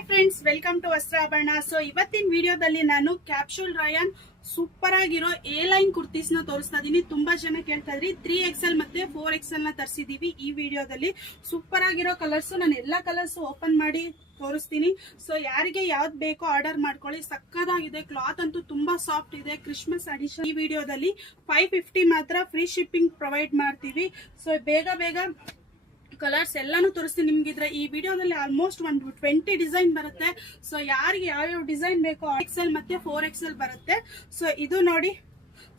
Hi friends, welcome to Vastrabharana. So ಇವತ್ತಿನ ವಿಡಿಯೋದಲ್ಲಿ ನಾನು ಕ್ಯಾಪ್ಸೂಲ್ ರಾಯನ್ ಸೂಪರ್ ಆಗಿರೋ ಎ ಲೈನ್ ಕುರ್ತೀಸ್ ನ ತೋರಿಸ್ತಾ ಇದೀನಿ. ತುಂಬಾ ಜನ ಕೇಳ್ತಾ ಇದ್ರಿ 3XL ಮತ್ತೆ 4XL ನ ತರಿಸಿದೀವಿ. ಈ ವಿಡಿಯೋದಲ್ಲಿ ಸೂಪರ್ ಆಗಿರೋ ಕಲರ್ಸ್, ನಾನು ಎಲ್ಲಾ ಕಲರ್ಸ್ ಓಪನ್ ಮಾಡಿ ತೋರಿಸ್ತೀನಿ. ಸೊ ಯಾರಿಗೆ ಯಾವ್ದು ಬೇಕೋ ಆರ್ಡರ್ ಮಾಡ್ಕೊಳ್ಳಿ. ಸಕ್ಕದಾಗಿದೆ, ಕ್ಲಾತ್ ಅಂತೂ ತುಂಬಾ ಸಾಫ್ಟ್ ಇದೆ. Christmas addition. ಈ ವಿಡಿಯೋದಲ್ಲಿ 550 ಮಾತ್ರ ಫ್ರೀ ಶಿಪ್ಪಿಂಗ್ ಪ್ರೊವೈಡ್ ಮಾಡ್ತೀವಿ. ಸೊ ಬೇಗ ಕಲರ್ಸ್ ಎಲ್ಲಾನು ತೋರಿಸ್ತೀನಿ ನಿಮ್ಗಿದ್ರೆ. ಈ ವಿಡಿಯೋದಲ್ಲಿ ಆಲ್ಮೋಸ್ಟ್ ಒಂದು 20 ಡಿಸೈನ್ ಬರುತ್ತೆ. ಸೊ ಯಾರಿಗೆ ಯಾವ್ಯಾವ ಡಿಸೈನ್ ಬೇಕೋ XL ಮತ್ತೆ 4XL ಬರುತ್ತೆ. ಸೊ ಇದು ನೋಡಿ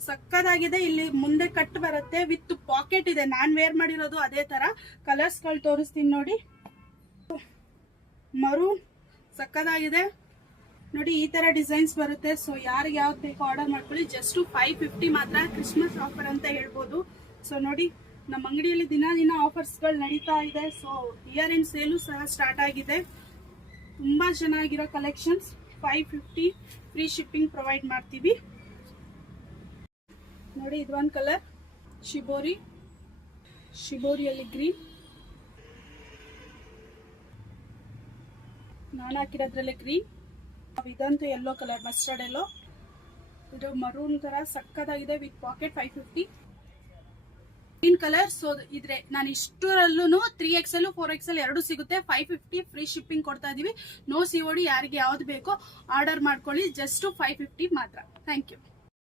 ಸಕ್ಕದಾಗಿದೆ. ಇಲ್ಲಿ ಮುಂದೆ ಕಟ್ ಬರುತ್ತೆ ವಿತ್ ಪಾಕೆಟ್ ಇದೆ. ನಾನ್ ವೇರ್ ಮಾಡಿರೋದು ಅದೇ ತರ. ಕಲರ್ಸ್ ಗಳು ತೋರಿಸ್ತೀನಿ ನೋಡಿ. ಮರೂನ್ ಸಕ್ಕದಾಗಿದೆ ನೋಡಿ, ಈ ತರ ಡಿಸೈನ್ಸ್ ಬರುತ್ತೆ. ಸೊ ಯಾರಿಗೆ ಯಾವ್ದು ಬೇಕೋ ಆರ್ಡರ್ ಮಾಡ್ಕೊಳ್ಳಿ. ಜಸ್ಟ್ 550 ಮಾತ್ರ, ಕ್ರಿಸ್ಮಸ್ ಆಫರ್ ಅಂತ ಹೇಳ್ಬೋದು. ಸೊ ನೋಡಿ, ನಮ್ಮ ಅಂಗಡಿಯಲ್ಲಿ ದಿನ ಆಫರ್ಸ್ ಗಳು ನಡೀತಾ ಇದೆ. ಸೊ ಇಯರ್ ಎಂಡ್ ಸೇಲು ಸಹ ಸ್ಟಾರ್ಟ್ ಆಗಿದೆ. ತುಂಬಾ ಚೆನ್ನಾಗಿರೋ ಕಲೆಕ್ಷನ್ಸ್. 550 ಫ್ರೀ ಶಿಪ್ಪಿಂಗ್ ಪ್ರೊವೈಡ್ ಮಾಡ್ತೀವಿ ನೋಡಿ. ಇದು ಒಂದು ಕಲರ್ ಶಿಬೋರಿಯಲ್ಲಿ ಗ್ರೀನ್, ನಾನು ಹಾಕಿರೋದ್ರಲ್ಲೇ ಗ್ರೀನ್. ಇದಂತೂ ಯೆಲ್ಲೋ ಕಲರ್, ಮಸ್ಟರ್ಡ್ ಎಲ್ಲೋ. ಇದು ಮರೂನ್ ತರ ಸಕ್ಕದಾಗಿದೆ with pocket. 550 green colour. So ಇದ್ರೆ ನಾನು ಇಷ್ಟರಲ್ಲೂ 3XL 4XL ಎರಡು ಸಿಗುತ್ತೆ. 550 ಫ್ರೀ ಶಿಪ್ಪಿಂಗ್ ಕೊಡ್ತಾ ಇದೀವಿ. No COD. ಯಾರಿಗೆ ಯಾವ್ದು ಬೇಕೋ ಆರ್ಡರ್ ಮಾಡ್ಕೊಳ್ಳಿ. ಜಸ್ಟ್ 550 ಮಾತ್ರ. Thank you.